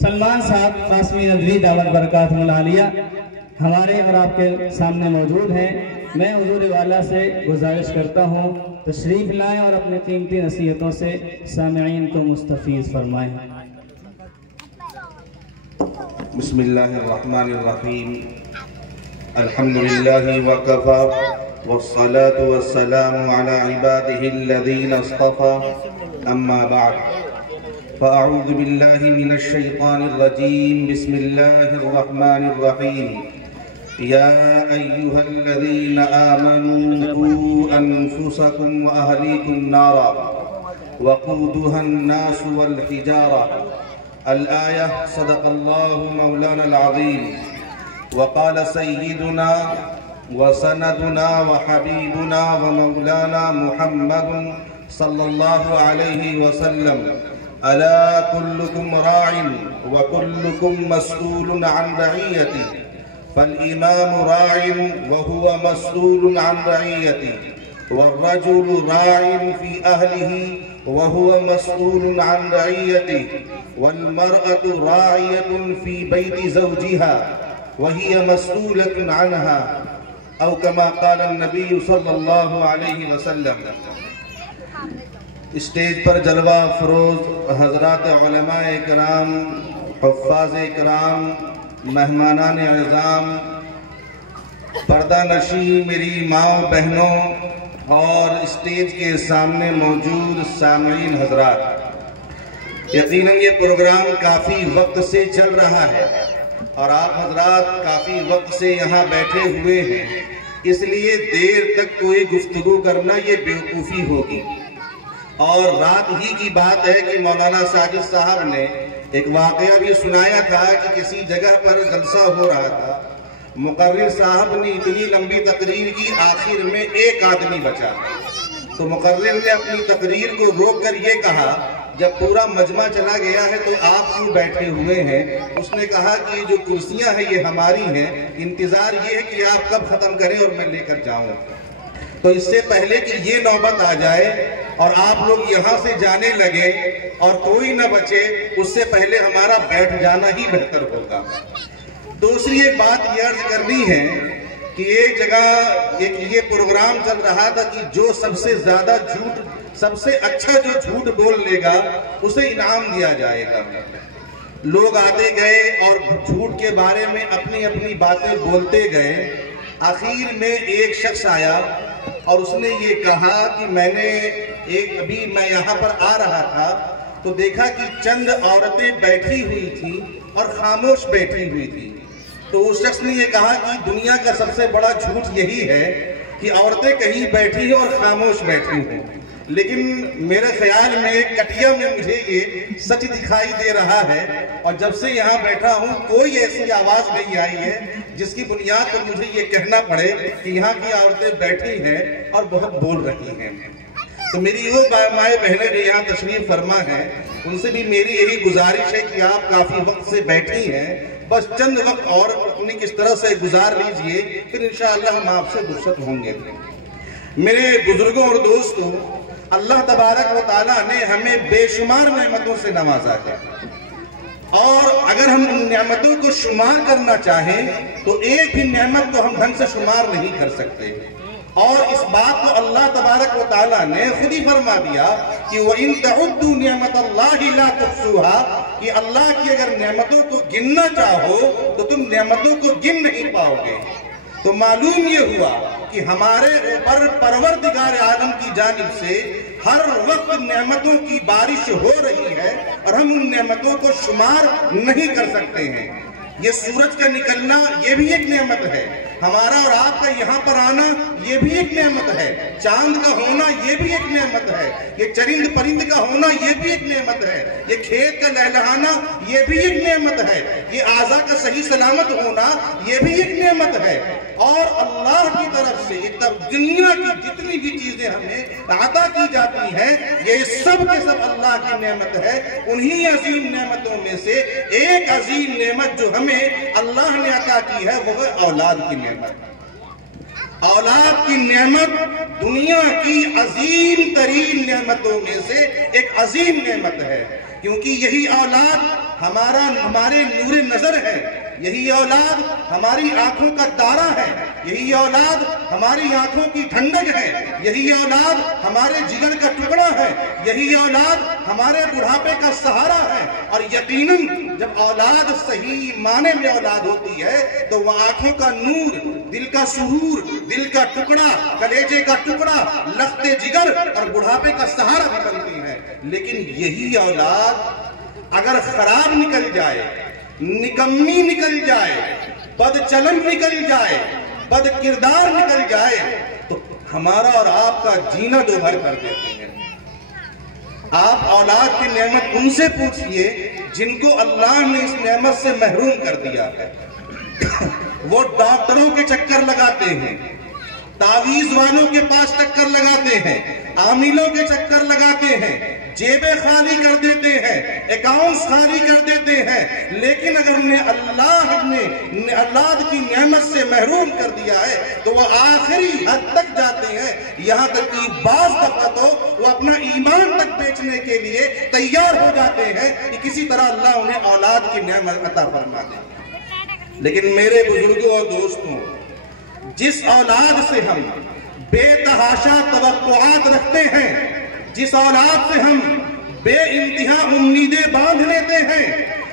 سلمان صاحب قاسمی ندوی دعوت برکات العالیہ ہمارے اور آپ کے سامنے موجود ہیں. میں حضور والا سے گزارش کرتا ہوں تشریف لائیں اور اپنے قیمتی نصیحتوں سے سامعین کو مستفیض فرمائیں. بسم اللہ الرحمن الرحیم. الحمد للہ وکفا والصلاة والسلام على عباده الذین اصطفا. اما بعد فاعوذ باللہ من الشیطان الرجیم. بسم اللہ الرحمن الرحیم. یا ایہا الذین آمنوا قوا انفسکم واہلیکم نارا وقودها الناس والحجارہ. الآیہ. صدق اللہ مولانا العظیم. وقال سیدنا وسندنا وحبیبنا ومولانا محمد صلی اللہ علیہ وسلم. الا كلكم راع وكلكم مسؤول عن رعیته. فالإمام راع وهو مسؤول عن رعيته، والرجل راع في أهله وهو مسؤول عن رعيته، والمرأة راعية في بيت زوجها وهي مسؤولة عنها، أو كما قال النبي صلى الله عليه وسلم. اسٹیج پر جلوہ افروز حضرات علماء اکرام، حفاظ اکرام، مہمانان اعظام، پردہ نشی میری ماؤں بہنوں اور اسٹیج کے سامنے موجود سامعین حضرات، یقیناً یہ پروگرام کافی وقت سے چل رہا ہے اور آپ حضرات کافی وقت سے یہاں بیٹھے ہوئے ہیں، اس لیے دیر تک کوئی گفتگو کرنا یہ بیوقوفی ہوگی. اور رات ہی کی بات ہے کہ مولانا ساجد صاحب نے ایک واقعہ بھی سنایا تھا کہ کسی جگہ پر جلسہ ہو رہا تھا، مقرر صاحب نے اتنی لمبی تقریر کی، آخر میں ایک آدمی بچا. تو مقرر نے اپنی تقریر کو روک کر یہ کہا، جب پورا مجمع چلا گیا ہے تو آپ کیوں بیٹھے ہوئے ہیں؟ اس نے کہا کہ یہ جو کرسیاں ہیں یہ ہماری ہیں، انتظار یہ ہے کہ آپ کب ختم کریں اور میں لے کر جاؤں. تو اس سے پہلے کہ یہ نوبت آ جائے اور آپ لوگ یہاں سے جانے لگے اور کوئی نہ بچے، اس سے پہلے ہمارا بیٹھ جانا ہی بہتر ہوگا. دوسری ایک بات یہ عرض کرنی ہے کہ ایک جگہ یہ پروگرام چل رہا تھا کہ جو سب سے زیادہ جھوٹ، سب سے اچھا جو جھوٹ بول لے گا اسے انعام دیا جائے گا. لوگ آتے گئے اور جھوٹ کے بارے میں اپنی اپنی باتیں بولتے گئے. آخر میں ایک شخص آیا اور اس نے یہ کہا کہ ابھی میں یہاں پر آ رہا تھا تو دیکھا کہ چند عورتیں بیٹھی ہوئی تھیں اور خاموش بیٹھی ہوئی تھی. تو اس شخص نے یہ کہا کہ دنیا کا سب سے بڑا جھوٹ یہی ہے کہ عورتیں کہیں بیٹھی ہیں اور خاموش بیٹھی ہیں. لیکن میرے خیال میں کٹیا میں مجھے یہ سچ دکھائی دے رہا ہے، اور جب سے یہاں بیٹھا ہوں کوئی ایسی آواز نہیں آئی ہے جس کی بنیاد پر مجھے یہ کہنا پڑے کہ یہاں کی عورتیں بیٹھی ہیں اور بہت بول رہی ہیں. تو میری وہ مائیں بہنیں جو یہاں تشریف فرما ہیں، ان سے بھی میری یہی گزارش ہے کہ آپ کافی وقت سے بیٹھی ہیں، بس چند وقت اور اپنی کس طرح سے گزار لیجئے، پھر انشاءاللہ ہم آپ سے رخصت ہوں گے. میرے بزرگوں اور دوستوں، اللہ تبارک و تعالیٰ نے ہمیں بے شمار نعمتوں سے نوازا ہے، اور اگر ہم ان نعمتوں کو شمار کرنا چاہیں تو ایک بھی نعمت کو ہم ڈھنگ سے شمار نہیں کر سکتے. اور اس بات کو اللہ تبارک و تعالیٰ نے خود ہی فرما دیا کہ وَإِن تَعُدُّوا نِعْمَةَ اللَّهِ لَا تُحْصُوهَا، کہ اللہ کی اگر نعمتوں کو گننا چاہو تو تم نعمتوں کو گن نہیں پاؤ گے. تو معلوم یہ ہوا کہ ہمارے اوپر پروردگار عالم کی جانب سے ہر وقت نعمتوں کی بارش ہو رہی ہے اور ہم ان نعمتوں کو شمار نہیں کر سکتے ہیں. یہ سورج کا نکلنا یہ بھی ایک نعمت ہے، ہمارا اور آپ کا یہاں پر آنا یہ بھی ایک نعمت ہے، چاند کا ہونا یہ بھی ایک نعمت ہے، یہ چرند پرند کا ہونا یہ بھی ایک نعمت ہے، یہ کھیت کا لہلہانا یہ بھی ایک نعمت ہے، یہ اعضاء کا صحیح سلامت ہونا یہ بھی ایک نعمت ہے. اور اللہ کی طرف سے یہ دنیا کی جتنی بھی چیزیں ہمیں عطا کی جاتی ہیں یہ سب کے سب اللہ کی نعمت ہے. انہی عظیم نعمتوں میں سے ایک عظیم نعمت جو ہمیں اللہ نے عطا کی ہے وہ ہے اولاد کی نعمت. औलाद की नेमत दुनिया की अजीम तरीन नेमतों में से एक अजीम नेमत है, क्योंकि यही औलाद हमारे नूर नजर है, यही औलाद हमारी आंखों का तारा है, यही औलाद हमारी आंखों की ठंडक है, यही औलाद हमारे जिगर का टुकड़ा है, यही औलाद हमारे बुढ़ापे का सहारा है। और यकीनन जब औलाद सही माने में औलाद होती है तो वह आंखों का नूर, दिल का सुरूर, दिल का टुकड़ा, कलेजे का टुकड़ा, लखते जिगर और बुढ़ापे का सहारा भी बनती है। लेकिन यही औलाद अगर खराब निकल जाए, निकम्मी निकल जाए, बदचलन निकल जाए, बद किरदार निकल जाए, तो हमारा और आपका जीना दोभर कर देती है। आप औलाद की नेमत उनसे पूछिए जिनको अल्लाह ने इस नेमत से महरूम कर दिया है। वो डॉक्टरों के चक्कर लगाते हैं, तावीज वालों के पास चक्कर लगाते हैं, आमिलों के चक्कर लगाते हैं, जेबें खाली कर देते हैं, अकाउंट्स खाली कर देते हैं, लेकिन अगर उन्हें अल्लाह ने औलाद की नेमत से महरूम कर दिया है तो वो आखिरी हद तक जाते हैं। यहाँ तक कि बाज़ दफा तो वो अपना ईमान तक बेचने के लिए तैयार हो जाते हैं कि किसी तरह अल्लाह उन्हें औलाद की नेमत अता फरमा दे। लेकिन मेरे बुजुर्गों और दोस्तों, जिस औलाद से हम बेतहाशा तवक्कुआत रखते हैं, जिस औलाद से हम बेइंतहा उम्मीदें बांध लेते हैं,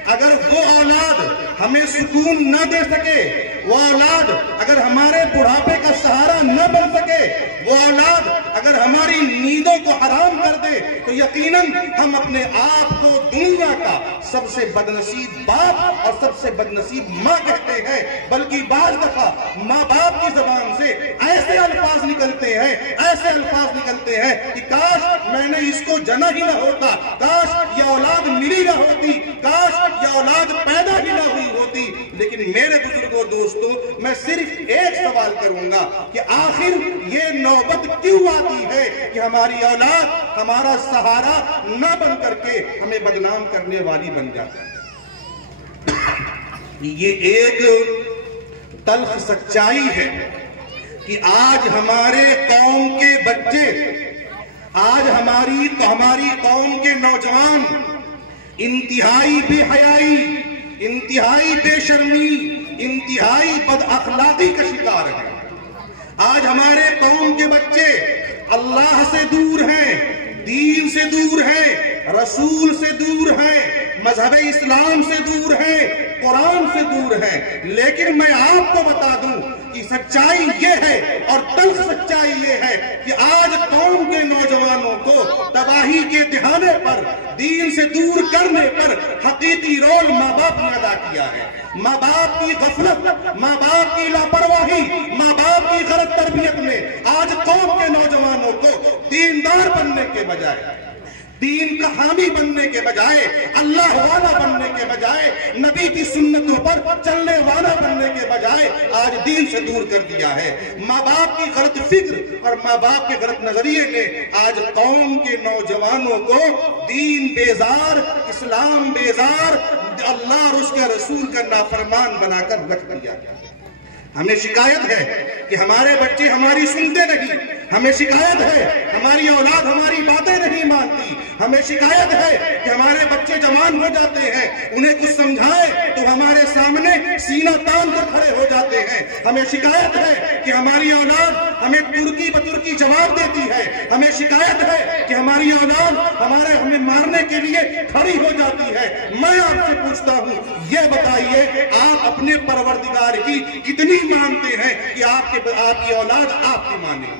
अगर वो औलाद हमें सुकून न दे सके, वो औलाद अगर हमारे बुढ़ापे का सहारा न बन सके, वो औलाद अगर हमारी नींदों को हराम कर दे, तो यकीनन हम अपने आप को दुनिया का सबसे बदनसीब बाप और सबसे बदनसीब माँ कहते हैं। बल्कि बाज दफा माँ बाप की जबान से ऐसे अल्फाज निकलते हैं, ऐसे अल्फाज निकलते हैं कि काश मैंने इसको जना ही ना होता, काश ये औलाद मिली ना होती, काश ये औलाद पैदा ही ना हुई होती। लेकिन मेरे बुजुर्गों दोस्तों, मैं सिर्फ एक सवाल करूंगा कि आखिर ये नौबत क्यों आती है कि हमारी औलाद हमारा सहारा न बन करके हमें बदनाम करने वाली बन जाती है। ये एक तल्ख सच्चाई है कि आज हमारे कौम के बच्चे, आज हमारी कौम के नौजवान इंतहाई बेहयाई, इंतहाई बेशर्मी, इंतहाई बदअखलाकी का शिकार है। आज हमारे कौम के बच्चे अल्लाह से दूर हैं, दीन से दूर हैं, रसूल से दूर हैं, मजहब इस्लाम से दूर हैं, कुरान से दूर हैं। लेकिन मैं आपको बता दूं कि सच्चाई ये है और तल्ख सच्चाई ये है कि आज कौम के नौजवानों को तबाही के दिहाने पर, दीन से दूर करने पर हकीकी रोल माँ बाप ने अदा किया है। माँ बाप की गफलत, माँ बाप की लापरवाही, माँ बाप की गलत तरबियत ने आज कौम के नौजवानों को दीनदार बनने के बजाय, दीन का हामी बनने के बजाय, अल्लाह वाला बनने के बजाय, नबी की सुन्नतों पर चलने वाला बनने के बजाय आज दीन से दूर कर दिया है। माँ बाप की गलत फिक्र और माँ बाप के गलत नजरिए ने आज कौम के नौजवानों को दीन बेजार, इस्लाम बेजार, अल्लाह और उसके रसूल का नाफरमान बनाकर रख दिया। हमें शिकायत है कि हमारे बच्चे हमारी सुनते नहीं, हमें शिकायत है हमारी औलाद हमारी बातें नहीं मानती, हमें शिकायत है कि हमारे बच्चे जवान हो जाते हैं, उन्हें कुछ समझाए तो हमारे सामने सीना तान कर खड़े हो जाते हैं। हमें शिकायत है कि हमारी औलाद हमें तुर्की बतुर्की जवाब देती है, हमें शिकायत है कि हमारी औलाद हमें मारने के लिए खड़ी हो जाती है। मैं आपसे पूछता हूँ, ये बताइए आप अपने परवरदिगार की कितनी मानते हैं कि आपकी औलाद आपकी माने?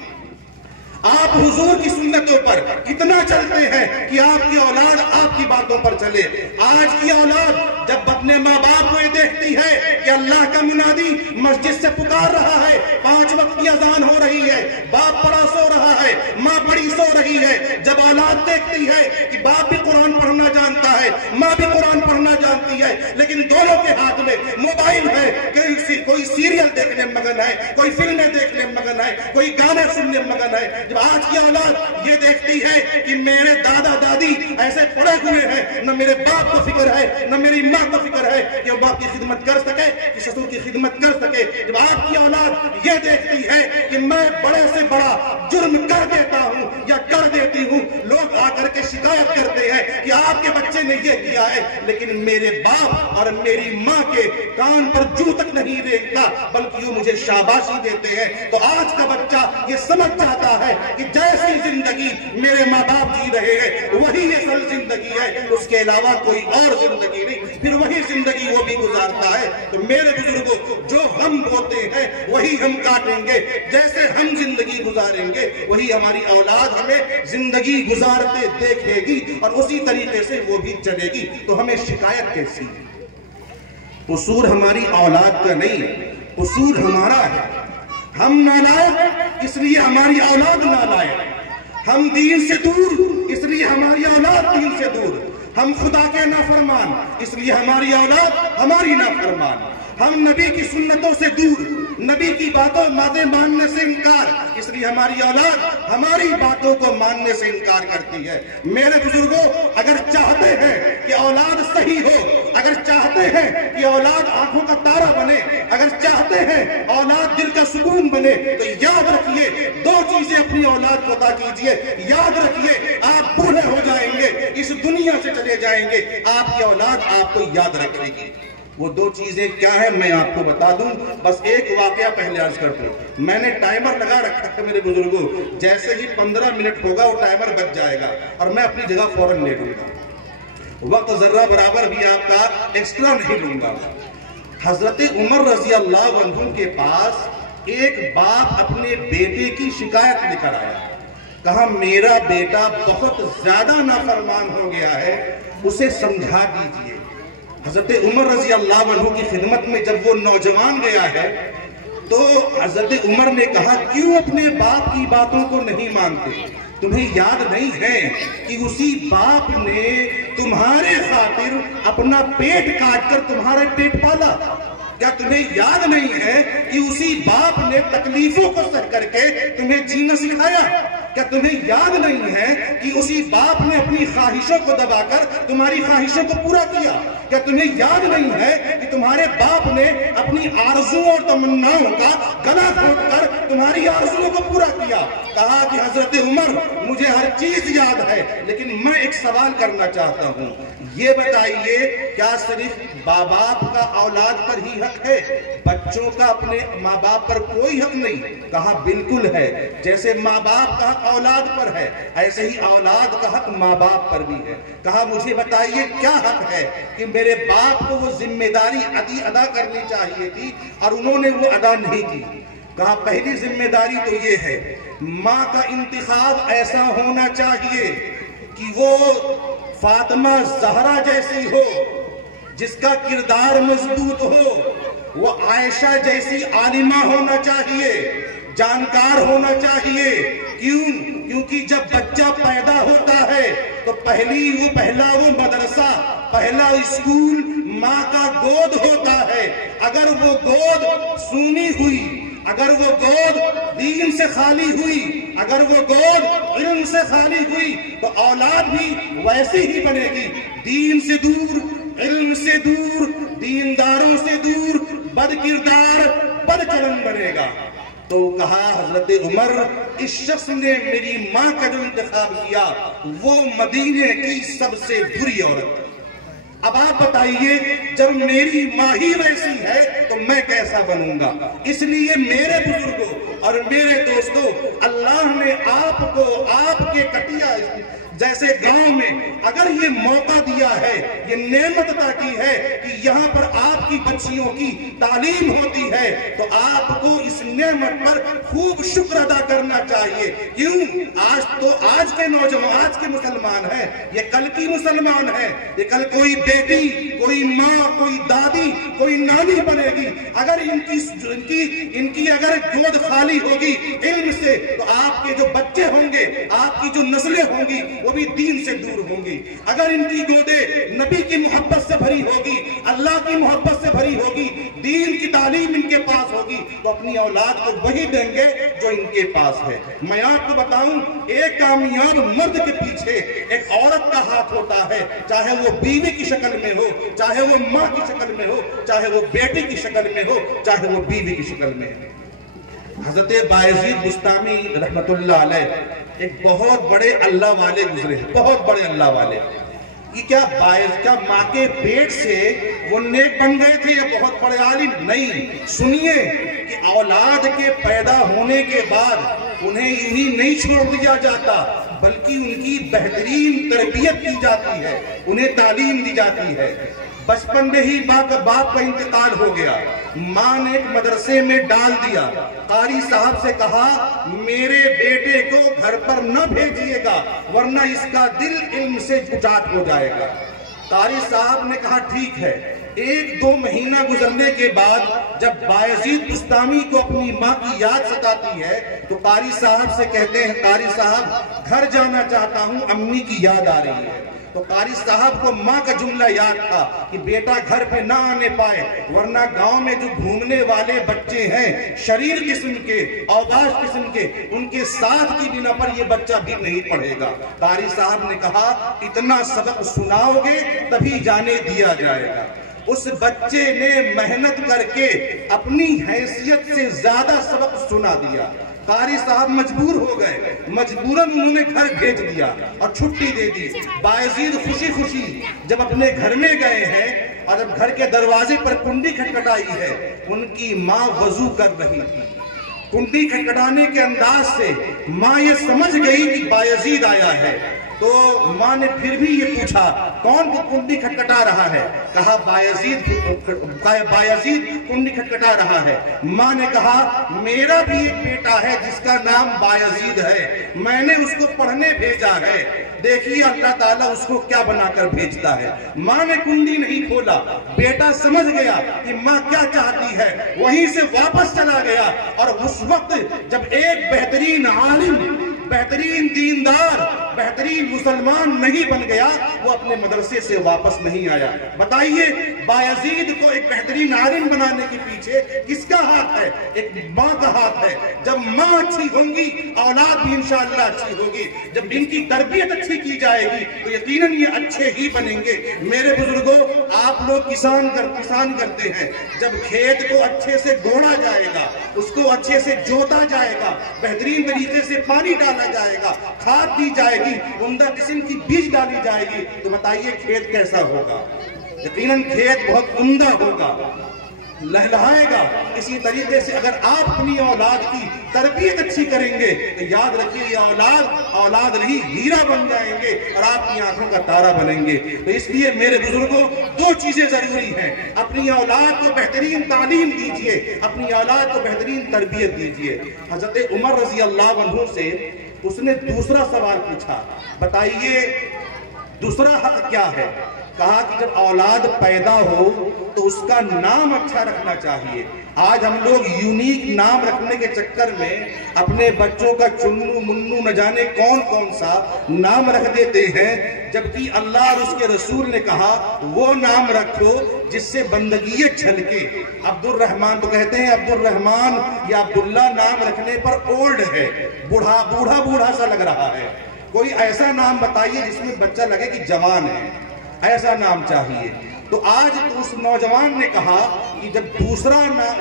आप हुजूर की सुन्नतों पर कितना चलते हैं कि आपकी औलाद आपकी बातों पर चले? आज की औलाद जब अपने माँ बाप को ये देखती है कि अल्लाह का मुनादी मस्जिद से पुकार रहा है, 5 वक्त की अजान हो रही है, बाप बड़ा सो रहा है, माँ बड़ी सो रही है, जब औलाद देखती है कि बाप भी कुरान पढ़ना जानता है, माँ भी कुरान पढ़ना जानती है, है, लेकिन दोनों के हाथ में मोबाइल है। कोई सीरियल देखने में मगन है, कोई फिल्में देखने में मगन है, कोई गाने सुनने में मगन है। जब आज की औलाद ये देखती है कि मेरे दादा दादी ऐसे पड़े हुए हैं, न मेरे बाप को फिक्र है, न मेरी माँ को फिक्र है कि वो बाप की खिदमत कर सके, कि ससुर की खिदमत कर सके। जब आपकी औलाद ये देखती है कि मैं बड़े से बड़ा जुर्म कर देता हूँ या कर देती हूँ, लोग आकर के शिकायत करते हैं कि आपके बच्चे ने ये किया है, लेकिन मेरे बाप और मेरी माँ के कान पर जू तक नहीं देखता, बल्कि वो मुझे शाबाशी देते हैं। तो आज का बच्चा ये समझ जाता है कि जैसी जिंदगी मेरे माँ बाप जी रहे हैं वही असल जिंदगी है, उसके अलावा कोई और जिंदगी नहीं। फिर वही जिंदगी वो भी गुजारता है। तो मेरे बुजुर्गों, जो हम बोते हैं वही हम काटेंगे। जैसे हम जिंदगी गुजारेंगे वही हमारी औलाद हमें जिंदगी गुजारते देखेगी और उसी तरीके से वो भी चलेगी। तो हमें शिकायत कैसी? कसूर हमारी औलाद का नहीं, कसूर हमारा है। हम नालायक इसलिए हमारी औलाद नालायक, हम दीन से दूर इसलिए हमारी औलाद दीन से दूर, हम खुदा के नाफरमान इसलिए हमारी औलाद हमारी नाफरमान, हम नबी की सुन्नतों से दूर, नबी की बातों मानने से इनकार, इसलिए हमारी औलाद हमारी बातों को मानने से इनकार करती है। मेरे बुजुर्गों, अगर चाहते हैं कि औलाद सही हो, अगर चाहते हैं कि औलाद आंखों का तारा बने, अगर चाहते हैं औलाद दिल का सुकून बने, तो याद रखिए दो चीजें अपनी औलाद को अता कीजिए। याद रखिए आप बूढ़े हो जाएंगे, इस दुनिया से चले जाएंगे, आपकी औलाद आपको याद रखेगी। वो दो चीजें क्या है मैं आपको बता दूं। बस एक वाकया पहले अर्ज कर दूं। मैंने टाइमर लगा रखा है मेरे बुजुर्गों, जैसे ही 15 मिनट होगा वो टाइमर बच जाएगा और मैं अपनी जगह फौरन ले लूंगा, वक्त जर्रा बराबर भी आपका एक्स्ट्रा नहीं लूंगा। हजरत उमर रजी अल्लाह अन्हु के पास एक बाप अपने बेटे की शिकायत लेकर आया। कहा मेरा बेटा बहुत ज्यादा नाफरमान हो गया है, उसे समझा दीजिए। हजरत उमर रजी अल्लाह अन्हु की खिदमत में जब वो नौजवान गया है तो हजरत उमर ने कहा क्यों अपने बाप की बातों को नहीं मानते? तुम्हें याद नहीं है कि उसी बाप ने तुम्हारे खातिर अपना पेट काटकर तुम्हारा पेट पाला? क्या तुम्हें याद नहीं है कि उसी बाप ने तकलीफों को सह करके तुम्हें जीना सिखाया? क्या तुम्हें याद नहीं है कि उसी बाप ने अपनी ख्वाहिशों को दबाकर तुम्हारी ख्वाहिशों को पूरा किया? क्या तुम्हें याद नहीं है कि तुम्हारे बाप ने अपनी आरज़ुओं और तमन्नाओं का गला घोंटकर तुम्हारी आरज़ुओं को पूरा किया? कहा कि हजरत उमर मुझे हर चीज याद है, लेकिन मैं एक सवाल करना चाहता हूँ, ये बताइए क्या सिर्फ माँ बाप का औलाद पर ही हक है, बच्चों का अपने माँ बाप पर कोई हक नहीं? कहा बिल्कुल है। जैसे माँ बाप का हक औलाद पर है, ऐसे ही औलाद का हक माँ बाप पर भी है। कहा मुझे बताइए क्या हक है कि मेरे बाप को वो जिम्मेदारी अदा करनी चाहिए थी और उन्होंने वो अदा नहीं की? कहा पहली जिम्मेदारी तो ये है, माँ का इंतखाब ऐसा होना चाहिए कि वो फातिमा ज़हरा जैसी हो, जिसका किरदार मजबूत हो। वो आयशा जैसी आलिमा होना चाहिए, जानकार होना चाहिए। क्यों? क्योंकि जब बच्चा पैदा होता है तो पहला वो मदरसा, पहला स्कूल माँ का गोद होता है। अगर वो गोद सूनी हुई, अगर वो गोद दीन से खाली हुई, अगर वो गोद इल्म से खाली हुई, तो औलाद भी वैसी ही बनेगी, दीन से दूर, इल्म से दूर, दीनदारों से दूर, बदकिरदार, बदचलन बनेगा। तो कहा हजरत उमर इस शख्स ने मेरी माँ का जो इंतखाब किया वो मदीने की सबसे बुरी औरत। अब आप बताइए जब मेरी माँ ही वैसी है तो मैं कैसा बनूंगा? इसलिए मेरे बुजुर्गों और मेरे दोस्तों, अल्लाह ने आपको आपके कटिया जैसे गांव में अगर ये मौका दिया है, ये नेमत अता की है कि यहाँ पर आपकी बच्चियों की तालीम होती है, तो आपको इस नेमत पर खूब शुक्र अदा करना चाहिए। क्यों? आज के नौजवान, आज के मुसलमान हैं, ये कल की मुसलमान हैं। ये कल कोई बेटी, कोई माँ, कोई दादी, कोई नानी बनेगी। अगर इनकी अगर गोद खाली होगी इल्म से, तो आपके जो बच्चे होंगे, आपकी जो नस्लें होंगी, वो भी दीन से दूर होंगी। अगर इनकी गोदे नबी की मोहब्बत से भरी होगी, اللہ کی محبت سے بھری ہوگی، دین کی تعلیم ان کے پاس ہوگی، تو اپنی اولاد کو وہی دیں گے جو ان کے پاس ہے۔ میں آپ کو بتاؤں، ایک کامیاب مرد کے پیچھے ایک عورت کا ہاتھ ہوتا ہے، چاہے وہ بیوی کی شکل میں ہو، چاہے وہ ماں کی شکل میں ہو، چاہے وہ بیٹی کی شکل میں ہو، چاہے وہ بیوی کی شکل میں ہو۔ حضرت بایزید بستامی رحمت اللہ علیہ ایک بہت بڑے اللہ والے گزرے ہیں، بہت بڑے اللہ والے۔ یہ کیا ماں کے پیٹ سے وہ نیک بن گئے تھے یا بہت بڑے عالم؟ نہیں، سنیے کہ اولاد کے پیدا ہونے کے بعد انہیں یوں ہی نہیں چھوڑ دیا جاتا، بلکہ ان کی بہترین تربیت کی جاتی ہے، انہیں تعلیم دی جاتی ہے۔ بچپن میں ہی باپ کا انتقال ہو گیا، ماں نے ایک مدرسے میں ڈال دیا، قاری صاحب سے کہا میرے بیٹے کو گھر پر نہ بھیجیے گا ورنہ اس کا دل علم سے اجاٹ ہو جائے گا۔ قاری صاحب نے کہا ٹھیک ہے۔ 1-2 مہینہ گزرنے کے بعد جب بایزید بستامی کو اپنی ماں کی یاد ستاتی ہے تو قاری صاحب سے کہتے ہیں قاری صاحب گھر جانا چاہتا ہوں، امی کی یاد آ رہی ہے۔ تو قاری صاحب کو ماں کا جملہ یاد تھا کہ بیٹا گھر پہ نہ آنے پائے ورنہ گاؤں میں جو گھومنے والے بچے ہیں شریر قسم کے، اوباش قسم کے، ان کے ساتھ کی بنا پر یہ بچہ بھی نہیں پڑھے گا۔ قاری صاحب نے کہا اتنا سبق سناؤ گے تبھی جانے دیا جائے گا۔ اس بچے نے محنت کر کے اپنی حیثیت سے زیادہ سبق سنا دیا۔ قاری صاحب مجبور ہو گئے، مجبوراً انہوں نے گھر بھیج دیا اور چھٹی دے دی۔ بایزید خوشی خوشی جب اپنے گھر میں گئے ہیں اور جب گھر کے دروازے پر کنڈی کھٹکھٹائی ہے، ان کی ماں وضو کر رہی تھی۔ کنڈی کھٹکھٹانے کے انداز سے ماں یہ سمجھ گئی کہ بایزید آیا ہے، تو ماں نے پھر بھی یہ پوچھا کون کنڈی کھٹکھٹا رہا ہے؟ کہا بایزید کنڈی کھٹکھٹا رہا ہے۔ ماں نے کہا میرا بھی ایک بیٹا ہے جس کا نام بایزید ہے، میں نے اس کو پڑھنے بھیجا ہے، دیکھیے اللہ تعالیٰ اس کو کیا بنا کر بھیجتا ہے۔ ماں نے کنڈی نہیں کھولا، بیٹا سمجھ گیا کہ ماں کیا چاہتی ہے، وہیں سے واپس چلا گیا۔ اور اس وقت جب ایک بہترین عالم، بہترین دیندار، بہترین مسلمان نہیں بن گیا، وہ اپنے مدرسے سے واپس نہیں آیا۔ بتائیے بایزید کو ایک بہترین عالم بنانے کے پیچھے کس کا ہاتھ ہے؟ ایک ماں کا ہاتھ ہے۔ جب ماں اچھی ہوں گی اولاد بھی انشاءاللہ اچھی ہوگی، جب ان کی تربیت اچھی کی جائے گی تو یقیناً یہ اچھے ہی بنیں گے۔ میرے بزرگوں، آپ لوگ کسان کرتے ہیں، جب کھیت کو اچھے سے گوڑا جائے گا، اس کو اچھے سے جوتا جائے گا، بہترین طریقے سے پانی ڈالا جائے گا، کھاد دی جائے گی، عمدہ قسم کی بیج ڈالی جائے گی، تو بتائیے کھیت کیسا ہوگا؟ یقیناً کھیت بہت عمدہ ہوگا، لہلہائے گا۔ اسی طریقے سے اگر آپ اپنی اولاد کی تربیت اچھی کریں گے تو یاد رکھیے یہ اولاد نہیں ہیرا بن جائیں گے اور آپ کی آنکھوں کا تارا بنیں گے۔ تو اس لیے میرے بزرگوں 2 چیزیں ضروری ہیں، اپنی اولاد کو بہترین تعلیم دیجئے، اپنی اولاد کو بہترین تربیت دیجئے۔ حضرت عمر رضی اللہ عنہ سے اس نے دوسرا سوال پوچھا، بتائیے دوسرا حق کیا ہے؟ کہا کہ جب اولاد پیدا ہو تو اس کا نام اچھا رکھنا چاہیے۔ آج ہم لوگ یونیک نام رکھنے کے چکر میں اپنے بچوں کا چنو منو نہ جانے کون سا نام رکھ دیتے ہیں، جبکہ اللہ اور اس کے رسول نے کہا وہ نام رکھو جس سے بندگیت جھلکے۔ عبد الرحمن تو کہتے ہیں عبد الرحمن یا عبداللہ نام رکھنے پر اولڈ ہے، بوڑھا سا لگ رہا ہے۔ کوئی ایسا نام بتائیے جس میں بچہ لگے کہ جوان ہے، ایسا نام چاہیے۔ تو آج تو اس نوجوان نے کہا کہ جب دوسرا نام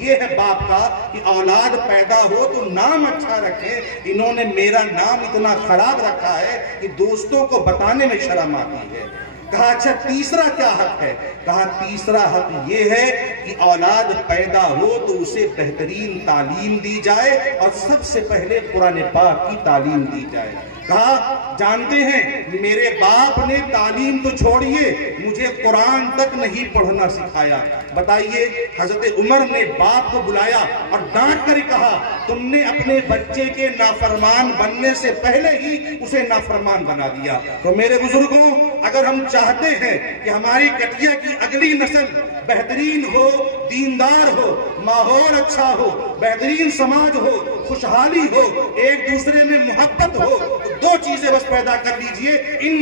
یہ ہے باپ کا کہ اولاد پیدا ہو تو نام اچھا رکھیں، انہوں نے میرا نام اتنا خراب رکھا ہے کہ دوستوں کو بتانے میں شرم آتی ہے۔ کہا اچھا تیسرا کیا حق ہے؟ کہا تیسرا حق یہ ہے کہ اولاد پیدا ہو تو اسے بہترین تعلیم دی جائے اور سب سے پہلے قرآن پاک کی تعلیم دی جائے۔ کہا جانتے ہیں میرے باپ نے تعلیم تو چھوڑیے مجھے قرآن تک نہیں پڑھنا سکھایا۔ بتائیے حضرت عمر نے باپ کو بلایا اور ڈانٹ کر کہا تم نے اپنے بچے کے نافرمان بننے سے پہلے ہی اسے نافرمان بنا دیا۔ تو میرے بزرگوں، اگر ہم چاہتے ہیں کہ ہماری کٹیا کی اگلی نسل بہترین ہو، دیندار ہو، ماحول اچھا ہو، بہترین سماج ہو، खुशहाली हो, एक दूसरे में मोहब्बत हो, तो दो चीजें बस पैदा कर लीजिए इन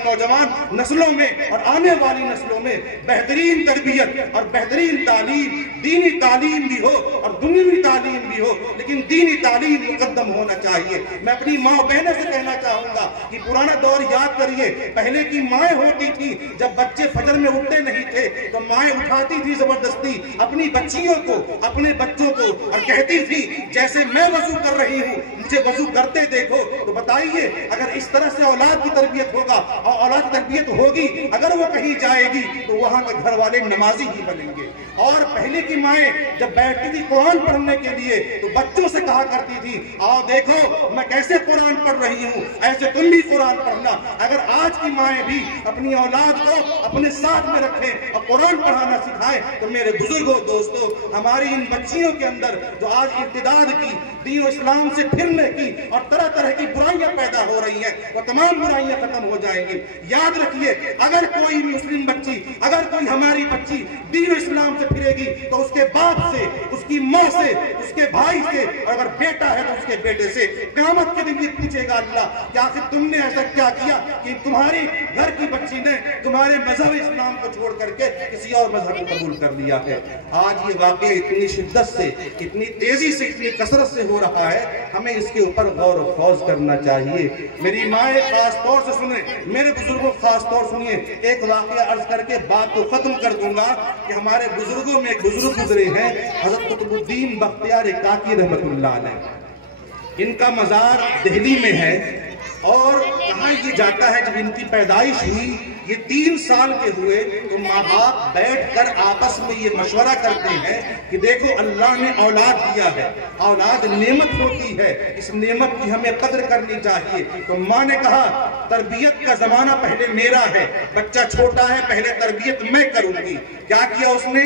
नौजवान नस्लों में और आने वाली नस्लों में, बेहतरीन तरबियत और बेहतरीन तालीम, दीनी तालीम भी हो और दुनियावी तालीम भी हो, लेकिन दीनी तालीम मुकद्दम होना चाहिए। मैं अपनी माँ बहनों से कहना चाहूंगा कि पुराना दौर याद करिए, पहले की माएँ होती थी, जब बच्चे फजर में उठते नहीं थे तो माएँ उठाती थी जबरदस्ती अपनी बच्चियों को, अपने बच्चों को, और कहती थी जैसे मैं वजू कर रही हूँ मुझे वजू करते देखो। तो बताइए, अगर इस तरह से औलाद की तरबियत होगा और औलाद की तरबियत होगी, अगर वो कहीं जाएगी तो वहां के घर वाले नमाजी ही बनेंगे। और पहले की माएँ जब बैठती थी कुरान पढ़ने के लिए तो बच्चों से कहा करती थी, आओ देखो मैं कैसे कुरान पढ़ रही हूँ, ऐसे तुम भी कुरान पढ़ना। अगर आज की माएँ भी अपनी औलाद को अपने साथ में रखें और कुरान पढ़ाना सिखाएं, तो मेरे बुजुर्गों, दोस्तों, हमारी इन बच्चियों के अंदर जो आज इर्तिदाद की, दीन इस्लाम से फिरने की और तरह तरह की बुराइयां पैदा हो रही हैं, वो तमाम बुराइयां खत्म हो जाएंगी। याद रखिए, अगर कोई मुस्लिम बच्ची, अगर कोई हमारी बच्ची दीन इस्लाम से फिरेगी तो उसके बाप से, उसकी माँ से, उसके भाई से, और अगर बेटा है तो उसके बेटे से क़यामत के दिन ये पूछेगा, अल्लाह क्या आखिर तुमने ऐसा क्या किया कि तुम्हारी घर की बच्ची ने तुम्हारे मजहब इस्लाम को छोड़ करके किसी और मजहब को कबूल कर लिया है। आज ये वाकया इतनी शिद्दत से, इतनी तेजी से, इतनी कसरत से हो रहा है, हमें इसके ऊपर गौर और फौज करना चाहिए। मेरी माएँ खास तौर से सुने, मेरे बुजुर्गों खास तौर सुनिए। एक वाकया अर्ज करके बात को खत्म कर दूंगा कि हमारे बुजुर्गों में एक बुजुर्ग गुजरे हैं, हज़रत कुतुबुद्दीन बख्तियार काकी रहमतुल्लाह अलैह। इनका मज़ार दिल्ली में है और कहा यह जाता है जब इनकी पैदाइश हुई, ये 3 साल के हुए तो माँ बाप बैठकर आपस में ये मशवरा करते हैं कि देखो अल्लाह ने औलाद दिया है, औलाद नेमत होती है, इस नेमत की हमें कद्र करनी चाहिए। तो माँ ने कहा तरबियत का जमाना पहले मेरा है, बच्चा छोटा है, पहले तरबियत मैं करूंगी। क्या किया उसने?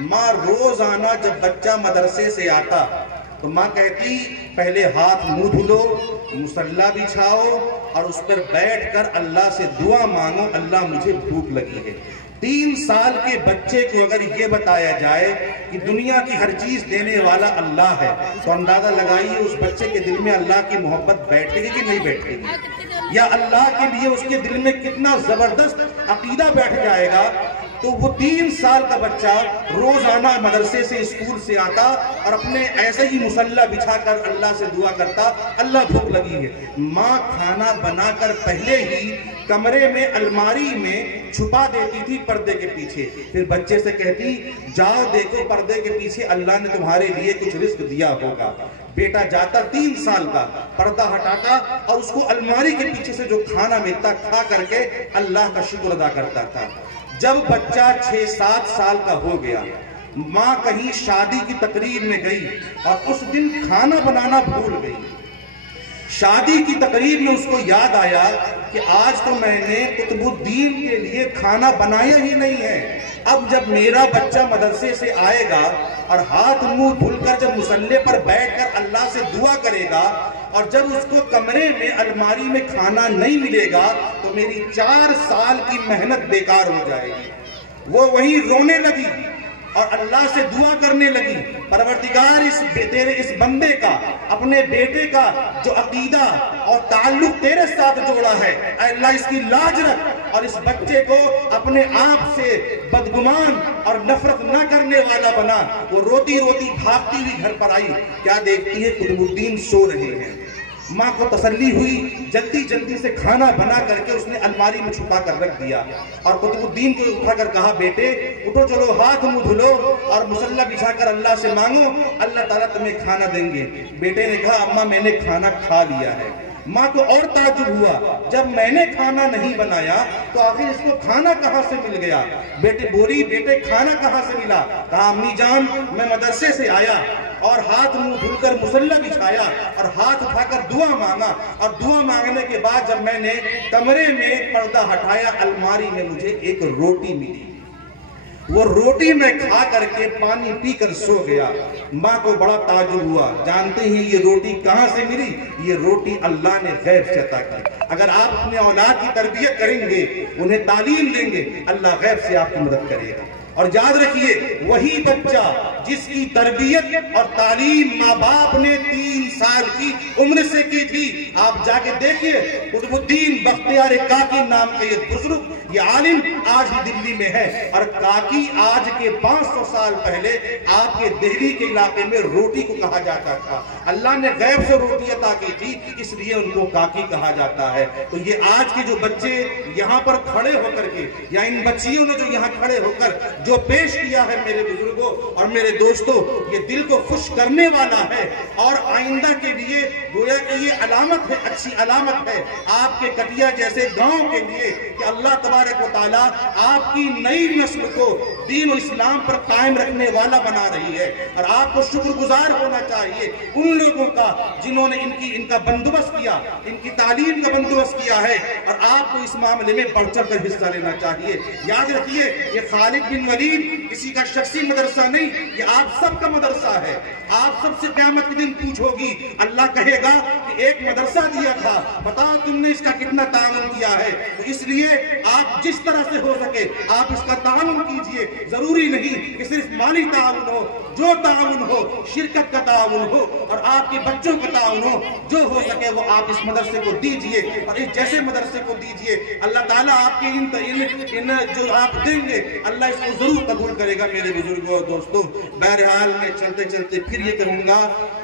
माँ रोजाना जब बच्चा मदरसे से आता तो माँ कहती पहले हाथ मुंह धुलो, मुसल्ला बिछाओ और उस पर बैठकर अल्लाह से दुआ मांगो, अल्लाह मुझे भूख लगी है। 3 साल के बच्चे को अगर ये बताया जाए कि दुनिया की हर चीज देने वाला अल्लाह है, तो अंदाजा लगाइए उस बच्चे के दिल में अल्लाह की मोहब्बत बैठेगी कि नहीं बैठेगी, या अल्लाह के लिए उसके दिल में कितना जबरदस्त अकीदा बैठ जाएगा। तो वो 3 साल का बच्चा रोजाना मदरसे से, स्कूल से आता और अपने ऐसे ही मुसल्ला बिछाकर अल्लाह से दुआ करता, अल्लाह भूख लगी है। माँ खाना बनाकर पहले ही कमरे में अलमारी में छुपा देती थी पर्दे के पीछे, फिर बच्चे से कहती जाओ देखो पर्दे के पीछे अल्लाह ने तुम्हारे लिए कुछ रिस्क दिया होगा। बेटा जाता 3 साल का, पर्दा हटाता और उसको अलमारी के पीछे से जो खाना मिलता खा करके अल्लाह का शुक्र अदा करता था। जब बच्चा 6-7 साल का हो गया, माँ कहीं शादी की तकरीर में गई और उस दिन खाना बनाना भूल गई। शादी की तकरीर में उसको याद आया कि आज तो मैंने कुतुबुद्दीन के लिए खाना बनाया ही नहीं है। अब जब मेरा बच्चा मदरसे से आएगा और हाथ मुंह धुलकर जब मुसल्ले पर बैठकर अल्लाह से दुआ करेगा और जब उसको कमरे में अलमारी में खाना नहीं मिलेगा तो मेरी 4 साल की मेहनत बेकार हो जाएगी। वो वहीं रोने लगी और अल्लाह से दुआ करने लगी, परवरदिगार तेरे इस बंदे का, अपने बेटे का जो अकीदा और ताल्लुक तेरे साथ जोड़ा है, अल्लाह इसकी लाज रख और इस बच्चे को अपने आप से बदगुमान और नफरत न करने वाला बना। वो रोती रोती भागती हुई घर पर आई, क्या देखती है कुतुबुद्दीन सो रहे हैं। माँ को तसल्ली हुई, जल्दी जल्दी से खाना बना करके उसने अलमारी में छुपा कर रख दिया और कुतुबुद्दीन को उठाकर कहा बेटे उठो, चलो हाथ मुंह धुलो और मुसल्ला बिछाकर अल्लाह से मांगो, अल्लाह ताला तुम्हें खाना देंगे। बेटे ने कहा अम्मा मैंने खाना खा लिया है। माँ को और ताज्जुब हुआ, जब मैंने खाना नहीं बनाया तो आखिर इसको खाना कहाँ से मिल गया। बेटे बोली बेटे खाना कहाँ से मिला? कहा अम्मी जान मैं मदरसे से आया और हाथ मुंह धुलकर मुसल्ला बिछाया और हाथ उठाकर दुआ मांगा और दुआ मांगने के बाद जब मैंने कमरे में पर्दा हटाया अलमारी में मुझे एक रोटी मिली। वो रोटी मैं खा करके पानी पीकर सो गया। माँ को बड़ा ताज्जुब हुआ, जानते हैं ये रोटी कहाँ से मिली? ये रोटी अल्लाह ने गैब से अता की। अगर आप अपने औलाद की तरबियत करेंगे, उन्हें तालीम देंगे, अल्लाह गैब से आपकी मदद करेगा। اور یاد رکھیے وہی بچہ جس کی تربیت اور تعلیم ماں باپ نے 3 سال کی عمر سے کی تھی، آپ جا کے دیکھیے قطب الدین بختیار کاکی نام کے یہ بزرگ، یہ عالم آج ہی دلی میں ہے، اور کاکی آج کے 500 سال پہلے آپ کے دہلی کے علاقے میں روٹی کو کہا جاتا تھا۔ اللہ نے غیب سے روٹی عطا کی تھی، اس لیے ان کو کاکی کہا جاتا ہے۔ تو یہ آج کے جو بچے یہاں پر کھڑے ہو کر کے، یا ان بچیوں نے جو یہاں کھڑے ہو کر جو پیش کیا ہے میرے بزرگوں اور میرے دوستوں، یہ دل کو خوش کرنے والا ہے، اور آئندہ کے لیے گویا کہ یہ علامت ہے، اچھی علامت ہے آپ کے کٹیا جیسے گاؤں کے لیے، کہ اللہ تبارک و تعالیٰ آپ کی نئی نسل کو دین و اسلام پر قائم رکھنے والا بنا رہی ہے، اور آپ کو شکر گزار ہونا چاہیے ان لوگوں کا جنہوں نے ان کا بندوبست کیا، ان کی تعلیم کا بندوبست کیا ہے، اور آپ کو اس معاملے میں بڑھ چڑھ کر حصہ لینا چاہیے۔ یاد رکھیے یہ خالد بن ولید کسی کا شخصی مدرسہ نہیں، یہ آپ سب کا مدرسہ ہے۔ آپ سب سے قیامت کے دن پوچھو گی، اللہ کہے گا کہ ایک مدرسہ دیا تھا، بتاؤ تم نے اس کا کتنا تعاون کیا ہے۔ تو اس لیے آپ جس طرح سے ہو سکے آپ اس کا تعاون کیجئے، ضروری نہیں کہ صرف مالی تعاون ہو، جو تعاون ہو شرکت کا تعاون ہو، اور آپ کے بچوں کا تعاون ہو، جو ہو سکے وہ آپ اس مدرسے کو دیجئے، اور اس جیسے مدرسے کو دیجئے۔ اللہ تعالیٰ آپ کے ان جو آپ دیں گے اللہ اس کو ضرور قبول کرے گا میرے بزرگوں اور دوستوں۔ بہرحال میں چلتے چلتے پھر یہ کہوں گا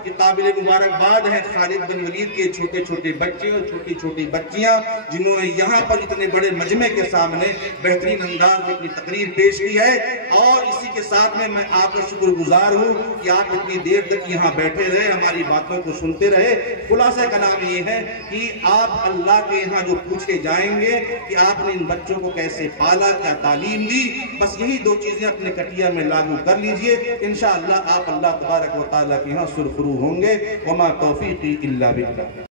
کہ قابل مبارکباد ہیں خالد بن ولید کے چھوٹے چھوٹے بچے اور چھوٹی چھوٹی بچیاں، جنہوں نے یہاں پر اتنے بڑے مجمع کے سامنے بہترین انداز میں اپنی تقریر پیش کی ہے، اور اسی کے ساتھ میں آپ کا شکر گزار ہوں کہ آپ اتنی دیر تک یہاں بیٹھے رہے، ہماری باتوں کو سنتے رہے۔ خلاصہ کلام یہ ہے کہ آپ اللہ کے یہاں جو پوچھے جائیں گے کہ آپ نے ان بچوں کو کیسے پالا، کیا تعلیم دی، بس یہی 2 چیزیں اپنے کٹیا میں لاگو کر لیجئے، انشاءاللہ آپ اللہ تبارک و تعالیٰ کے یہاں سرخرو ہوں گے۔ وما توفیقی الا باللہ۔